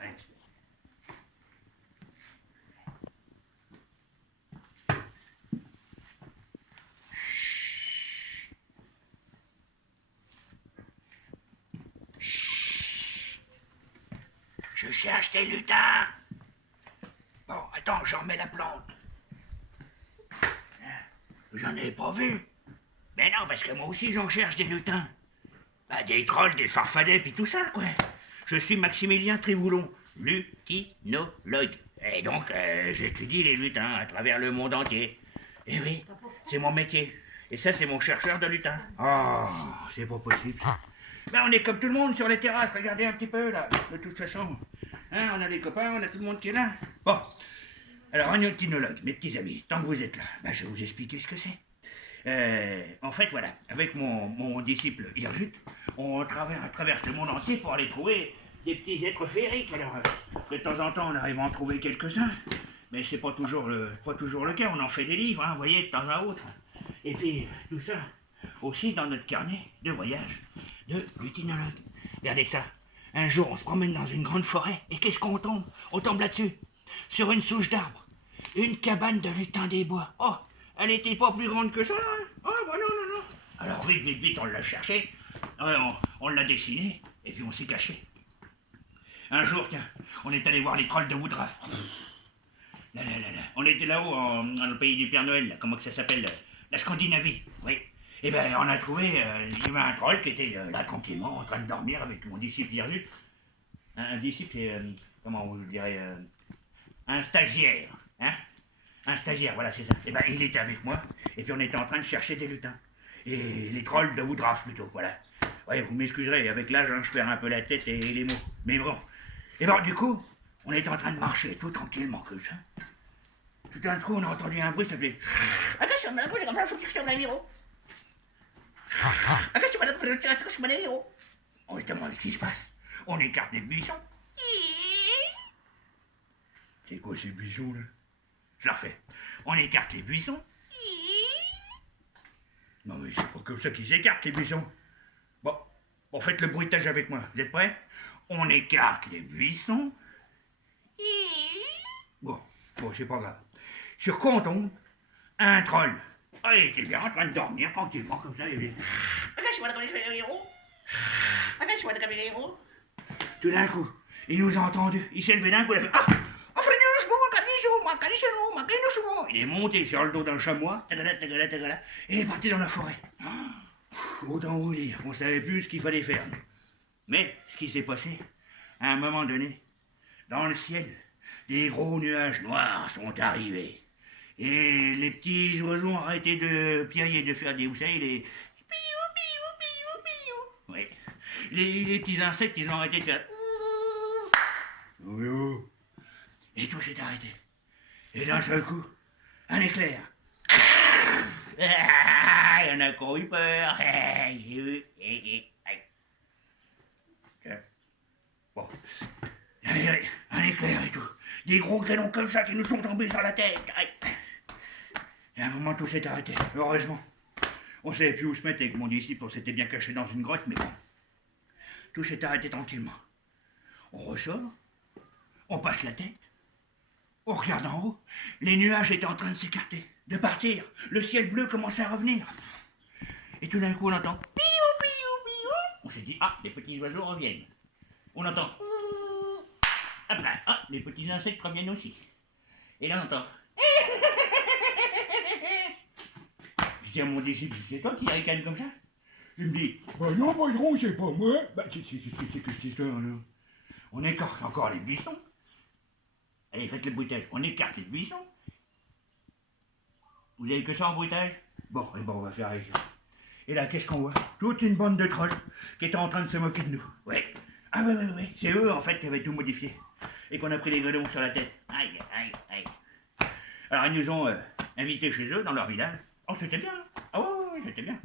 allez. Je cherche des lutins. Bon, attends, j'en remets la plante. J'en ai pas vu. Mais non, parce que moi aussi j'en cherche des lutins. Bah, des trolls, des farfadets, puis tout ça, quoi. Je suis Maximilien Triboulon, lutinologue. Et donc, j'étudie les lutins à travers le monde entier. Et oui, c'est mon métier. Et ça, c'est mon chercheur de lutins. Oh, c'est pas possible. Ben, on est comme tout le monde sur les terrasses, regardez un petit peu, là, de toute façon. Hein, on a des copains, on a tout le monde qui est là. Bon, alors, un lutinologue, mes petits amis, tant que vous êtes là, ben, je vais vous expliquer ce que c'est. En fait, voilà, avec mon disciple Hirsute, on traverse le monde entier pour aller trouver des petits êtres féeriques. Alors, de temps en temps, on arrive à en trouver quelques-uns, mais c'est pas toujours le cas. On en fait des livres, hein, vous voyez, de temps à autre. Et puis, tout ça, aussi dans notre carnet de voyage de lutinologue. Regardez ça. Un jour, on se promène dans une grande forêt, et qu'est-ce qu'on tombe? On tombe là-dessus, sur une souche d'arbre. Une cabane de lutin des bois. Oh, elle était pas plus grande que ça, hein? Oh, bah non. Alors vite, on l'a cherché, on l'a dessiné, et puis on s'est caché. Un jour, tiens, on est allé voir les trolls de Woodruff. Là. On était là-haut, dans le pays du Père Noël, là, comment que ça s'appelle, la Scandinavie, oui. Et ben, on a trouvé, il y avait un troll qui était là, tranquillement, en train de dormir avec mon disciple Hirsute. Un disciple, c'est, comment on dirait, un stagiaire, hein? Un stagiaire, voilà, c'est ça. Et ben, il était avec moi, et puis on était en train de chercher des lutins. Et les trolls de Woodruff, plutôt, voilà. Ouais, vous m'excuserez, avec l'âge, hein, je perds un peu la tête et les mots. Mais bon. Et bon, du coup, on était en train de marcher tout tranquillement comme ça. Tout d'un coup, on a entendu un bruit, ça fait... Attention, un bruit comme ça, faut que je te micro. Attention, micro. On se demande ce qui se passe. On écarte les buissons. C'est quoi ces buissons, là? Je la refais. On écarte les buissons. Non, mais c'est pas comme ça qu'ils s'écartent, les buissons. Bon, faites le bruitage avec moi. Vous êtes prêts? On écarte les buissons. Bon, c'est pas grave. Sur quoi on tombe? Un troll. Ah, il était bien en train de dormir tranquillement, comme ça, il avait... Tout d'un coup, il nous a entendus. Il s'est levé d'un coup, il a fait... Il est monté sur le dos d'un chamois, et il est parti dans la forêt. Autant vous dire, on savait plus ce qu'il fallait faire. Mais ce qui s'est passé, à un moment donné, dans le ciel, des gros nuages noirs sont arrivés. Et les petits oiseaux ont arrêté de piailler, de faire des... Vous savez, les... Oui. Les petits insectes, ils ont arrêté de faire... Et tout s'est arrêté. Et d'un seul coup, un éclair. Il y en a qui ont eu peur. Bon. Un éclair et tout. Des gros grêlons comme ça qui nous sont tombés sur la tête. Et à un moment, tout s'est arrêté. Heureusement. On savait plus où se mettre avec mon disciple. On s'était bien caché dans une grotte, mais bon. Tout s'est arrêté tranquillement. On ressort. On passe la tête. On regarde en haut. Les nuages étaient en train de s'écarter, de partir. Le ciel bleu commençait à revenir. Et tout d'un coup, on entend... On s'est dit, ah, les petits oiseaux reviennent. On entend... Hop là, ah, les petits insectes reviennent aussi. Et là, on entend... Je dis à mon disciple, c'est toi qui ricane comme ça? Il me dit, bah non, patron, c'est pas moi. Bah, c'est que cette histoire, là. On écarte encore les buissons. Allez, faites le bruitage. On écarte les buissons. Vous avez que ça en bruitage? Bon, et bon, on va faire avec ça. Et là, qu'est-ce qu'on voit? Toute une bande de trolls qui étaient en train de se moquer de nous. Ouais. Ah ouais. C'est eux, en fait, qui avaient tout modifié. Et qu'on a pris des grêlons sur la tête. Aïe. Alors, ils nous ont invités chez eux, dans leur village. Oh, c'était bien. Ah ouais, c'était bien.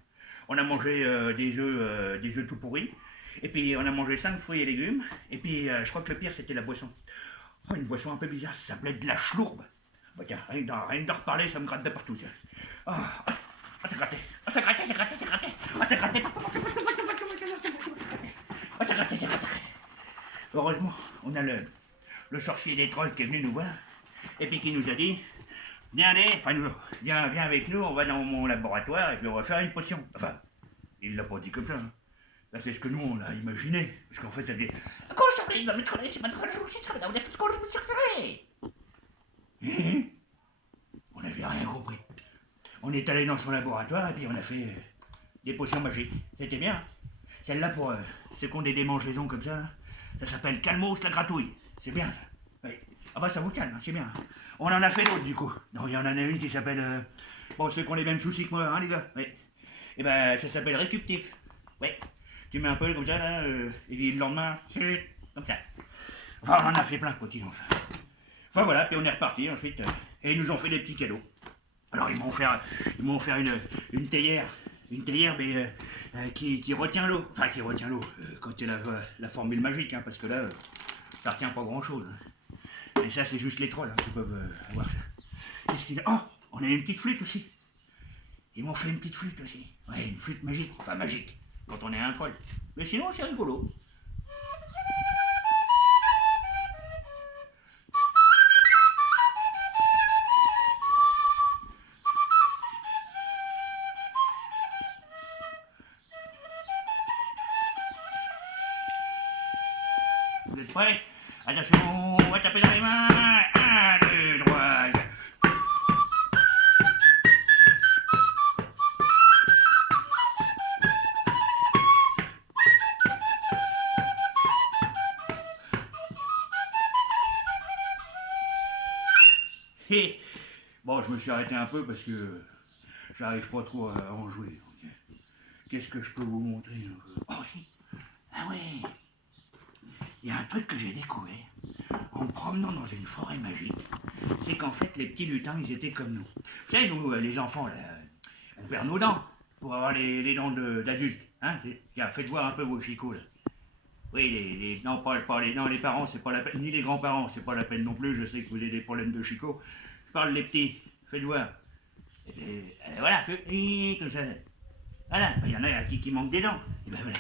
On a mangé des œufs tout pourris. Et puis, on a mangé 5 fruits et légumes. Et puis, je crois que le pire, c'était la boisson. Oh, une boisson un peu bizarre, ça s'appelait de la chlourbe. Bah tiens, rien d'en reparler, ça me gratte de partout. Ça grattait. Ça grattait. Ça grattait. Heureusement, on a le sorcier des trolls qui est venu nous voir, et puis qui nous a dit, viens allez, viens avec nous, on va dans mon laboratoire et puis on va faire une potion. Enfin, il l'a pas dit comme ça. Hein. Là, c'est ce que nous, on a imaginé. Parce qu'en fait, ça dit... On n'avait rien compris. On est allé dans son laboratoire et puis on a fait des potions magiques. C'était bien. Celle-là, pour ceux qui ont des démangeaisons comme ça, ça s'appelle Calmos la gratouille. C'est bien, ça. Oui. Ah bah, ça vous calme, hein, c'est bien. On en a fait d'autres, du coup. Non, il y en a une qui s'appelle... Bon, ceux qui ont les mêmes soucis que moi, hein, les gars. Oui. Et ben, ça s'appelle Récuptif. Oui. Tu mets un peu comme ça, là, et puis le lendemain, comme ça. Enfin, on en a fait plein, quoi qu'il en soit. Enfin, voilà, puis on est reparti, ensuite, et ils nous ont fait des petits cadeaux. Alors, ils m'ont offert une théière. Une théière, mais qui retient l'eau. Enfin, qui retient l'eau, quand tu as la formule magique, hein, parce que là, ça retient pas grand-chose. Hein. Et ça, c'est juste les trolls, hein, qui peuvent avoir ça. Qu'est-ce qu'il a... Oh, on a une petite flûte aussi. Ils m'ont fait une petite flûte aussi. Ouais, une flûte magique. Enfin, magique, quand on est un troll. Mais sinon, c'est rigolo. Vous êtes prêts? Attention, on va taper dans les mains. 1, 2, 3. Et bon, je me suis arrêté un peu parce que j'arrive pas trop à en jouer. Donc, qu'est-ce que je peux vous montrer? Oh si. Ah ouais. Il y a un truc que j'ai découvert en me promenant dans une forêt magique. C'est qu'en fait, les petits lutins, ils étaient comme nous. Vous savez, nous, les enfants, là, on perd nos dents pour avoir les dents d'adultes. Hein? Tiens, faites voir un peu vos chicots, là. Oui, non, pas les, non, les parents, c'est pas la peine, ni les grands-parents, c'est pas la peine non plus, je sais que vous avez des problèmes de chicots. Je parle des petits, faites voir. Et voilà, comme ça. Voilà, il y en a qui manquent des dents. Et ben voilà.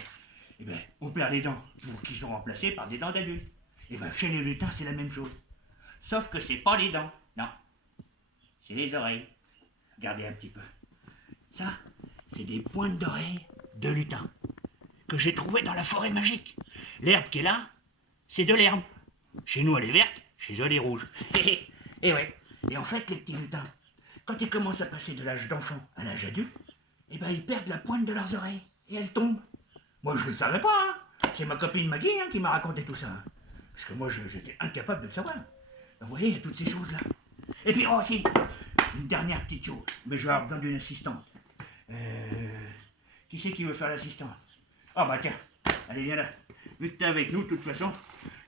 Et ben, on perd les dents qui sont remplacées par des dents d'adultes. Et ben, chez les lutins, c'est la même chose. Sauf que c'est pas les dents, non. C'est les oreilles. Regardez un petit peu. Ça, c'est des pointes d'oreilles de lutin que j'ai trouvé dans la forêt magique. L'herbe qui est là, c'est de l'herbe. Chez nous, elle est verte, chez eux, elle est rouge. Et ouais. Et en fait, les petits lutins, quand ils commencent à passer de l'âge d'enfant à l'âge adulte, eh ben, ils perdent la pointe de leurs oreilles et elles tombent. Moi, je ne le savais pas. Hein. C'est ma copine Maggie hein, qui m'a raconté tout ça. Hein. Parce que moi, j'étais incapable de le savoir. Vous voyez, il y a toutes ces choses-là. Et puis, oh, si, une dernière petite chose. Mais je vais avoir besoin d'une assistante. Qui c'est qui veut faire l'assistante? Ah bah tiens, allez, viens là. Vu que t'es avec nous, de toute façon,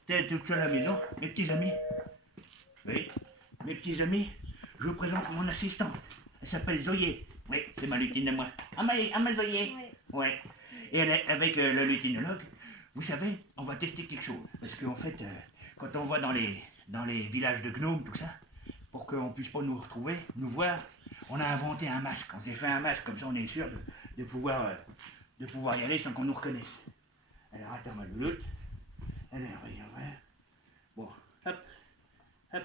t'es toute seule à la maison. Mes petits amis. Oui, mes petits amis, je vous présente mon assistante. Elle s'appelle Zoé. Oui, c'est ma lutine à moi. Ah ma Zoé. Oui. Ouais. Et elle est avec le lutinologue. Vous savez, on va tester quelque chose. Parce qu'en fait, quand on va dans les villages de gnomes, tout ça, pour qu'on puisse pas nous retrouver, nous voir, on a inventé un masque. On s'est fait un masque, comme ça on est sûr de pouvoir y aller sans qu'on nous reconnaisse. Alors attends ma louloute. Alors, voyons. Bon, hop, hop.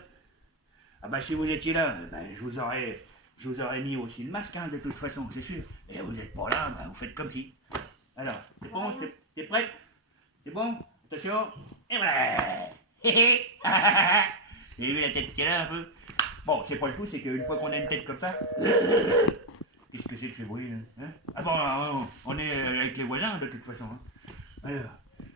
Ah bah si vous étiez là, je vous aurais mis aussi le masque, hein, de toute façon, c'est sûr. Et vous n'êtes pas là, vous faites comme si. Alors, c'est bon, t'es prête? C'est bon? Attention. Et voilà. Vous avez vu la tête qui est là un peu? Bon, c'est pas le tout, c'est qu'une fois qu'on a une tête comme ça... Qu'est-ce que c'est que ce bruit là hein? Ah bon, on est avec les voisins de toute façon. Hein. Alors,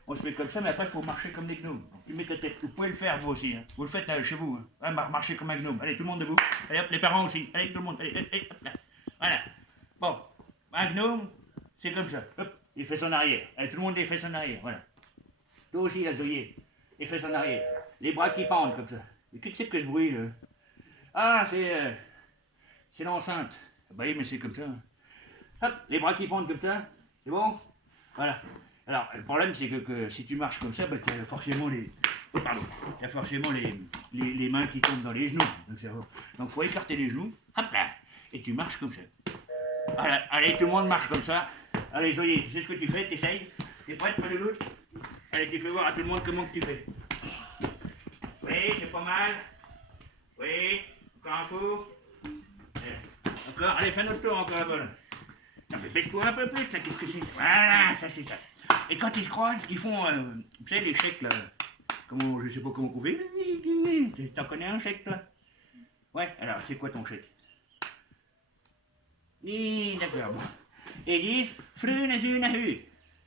on se met comme ça, mais après il faut marcher comme des gnomes. Tu mets ta tête, vous pouvez le faire vous aussi. Hein. Vous le faites chez vous. Hein. Marchez comme un gnome. Allez, tout le monde debout. Allez hop, les parents aussi. Allez, tout le monde. Allez, hop là. Voilà. Bon, un gnome, c'est comme ça. Hop, il fait son arrière. Allez, tout le monde les fait son arrière. Voilà. Toi aussi, la Zoé, il fait son arrière. Les bras qui pendent comme ça. Et qu'est-ce que c'est que ce bruit là? Ah, c'est l'enceinte. Bah oui, mais c'est comme ça. Hop, les bras qui pendent comme ça, c'est bon? Voilà. Alors, le problème, c'est que si tu marches comme ça, tu as forcément les mains qui tombent dans les genoux. Donc, faut écarter les genoux, hop là, et tu marches comme ça. Voilà, allez, tout le monde marche comme ça. Allez, Zoé, tu sais ce que tu fais? T'essayes? T'es prête, pas de l'autre? Allez, tu fais voir à tout le monde comment que tu fais. Oui, c'est pas mal. Oui, encore un coup. Encore, allez, fais un autre tour encore là-bas. Non, mais baisse-toi un peu plus, là, qu'est-ce que c'est? Voilà, ça c'est ça. Et quand ils se croisent, ils font, tu sais, les chèques, là. Comment, je sais pas comment on fait. T'en connais un chèque, toi? Ouais, alors, c'est quoi ton chèque? Oui, d'accord, bon. Et ils disent, fru, nazu, nahu.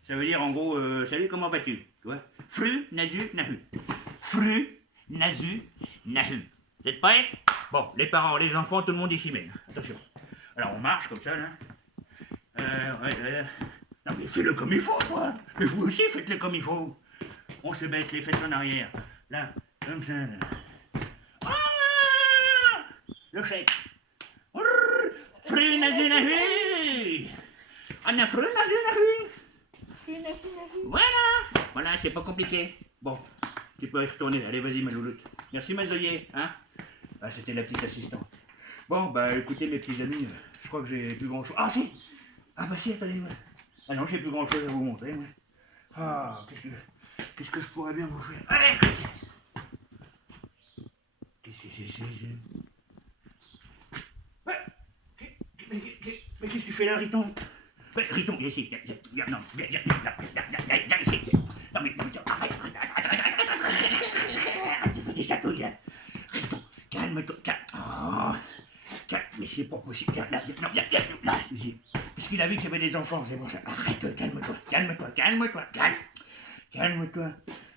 Ça veut dire, en gros, salut, comment vas-tu? Tu vois? Fru, nazu, nahu. Fru, nazu, nahu. Vous êtes prêts? Bon, les parents, les enfants, tout le monde ici même. Attention. Alors, on marche comme ça, là. Non, mais fais-le comme il faut, toi. Mais vous aussi, faites-le comme il faut. On se baisse les fesses en arrière. Là, comme ça. Là. Ah, le chèque. Fru, nazu, nahu. On a fru, nazu, nahu. Voilà. Voilà, c'est pas compliqué. Bon, tu peux y retourner. Allez, vas-y, ma louloute. Merci, ma Zoé. Hein? Ah, c'était la petite assistante. Bon, bah, écoutez, mes petits amis, je crois que j'ai plus grand-chose. Ah, si! Ah, bah, si, attendez, ouais. Ah non, j'ai plus grand-chose à vous montrer, moi. Ah, qu'est-ce que je pourrais bien vous faire? Allez, qu'est-ce que c'est? Ouais. Mais qu'est-ce que tu fais là, Riton? Riton, viens ici. Non, viens ici. Non, mais arrête. Tu fais des chatouilles, là. Riton, calme-toi, calme. Oh, calme, mais c'est pas possible. Là. Parce qu'il a vu que j'avais des enfants, c'est pour ça. Arrête, calme-toi. Calme-toi.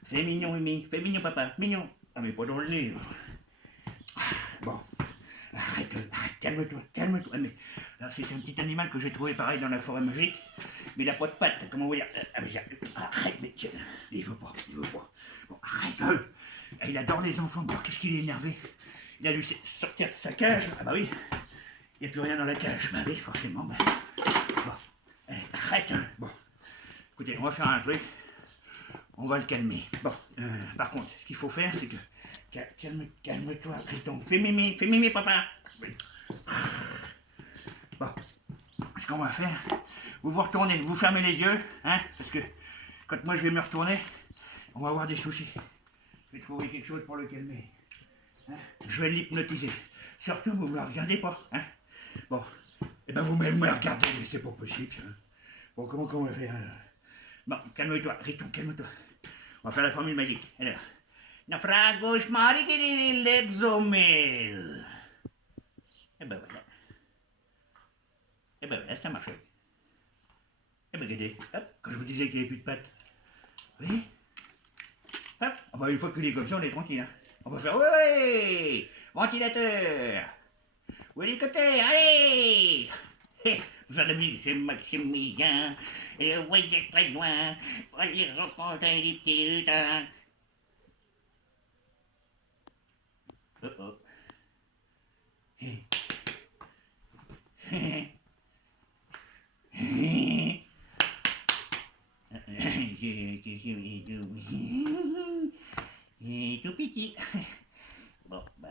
Fais mignon, Mimi. Fais mignon, papa. Mignon. Ah, mais pas dans le nez. Bon. Arrête, calme-toi. Mais, alors, c'est un petit animal que j'ai trouvé pareil dans la forêt magique, mais il n'a pas de pattes, comment vous dire? Arrête, mais il veut pas. Bon, arrête. Il adore les enfants, alors qu'est-ce qu'il est énervé? Il a dû sortir de sa cage. Ah bah oui, il n'y a plus rien dans la cage. Bah oui, forcément. Bon, allez, arrête. Bon, écoutez, on va faire un truc. On va le calmer. Bon, par contre, ce qu'il faut faire, c'est que... Calme-toi, Riton. Fais mimi, papa. Bon, ce qu'on va faire, vous retournez, vous fermez les yeux, hein, parce que quand moi je vais me retourner, on va avoir des soucis. Je vais trouver quelque chose pour le calmer. Hein, je vais l'hypnotiser. Surtout, vous ne me regardez pas. Hein. Bon, et ben vous-même me regardez, mais c'est pas possible. Hein. Bon, comment on va faire? Bon, calme-toi, Riton, calme-toi. On va faire la formule magique. Alors, naufragos marikiri l'exomel. Et ben voilà, ça marche. Et ben regardez, hop, quand je vous disais qu'il n'y avait plus de pattes. Vous voyez? Hop, ah bah, une fois qu'il est comme ça, on est tranquille. Hein. On va faire, ouais, ventilateur. Ou hélicoptère, allez. Vous avez la musique, c'est Maximilien. Et le voyage très loin. Pour aller rencontrer les petits lutins. Oh. Tout petit. Bon, bah...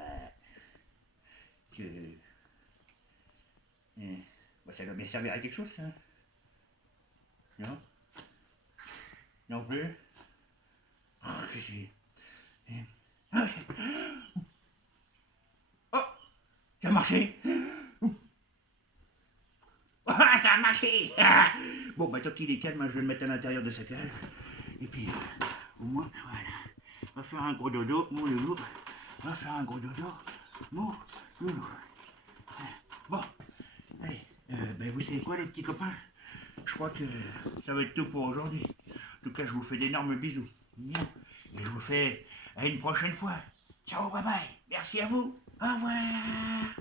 Bah, ça doit bien servir à quelque chose, ça. Non? Non plus? Oh, oh, ça a marché! Ça a marché! Bon, bah, tant qu'il est calme, je vais le mettre à l'intérieur de sa cage. Et puis, au moins, voilà. On va faire un gros dodo, mon loulou. On va faire un gros dodo, mon loulou. Bon, allez, ben vous savez quoi, les petits copains? Je crois que ça va être tout pour aujourd'hui. En tout cas, je vous fais d'énormes bisous. Et je vous fais à une prochaine fois. Ciao, bye bye. Merci à vous. Au revoir.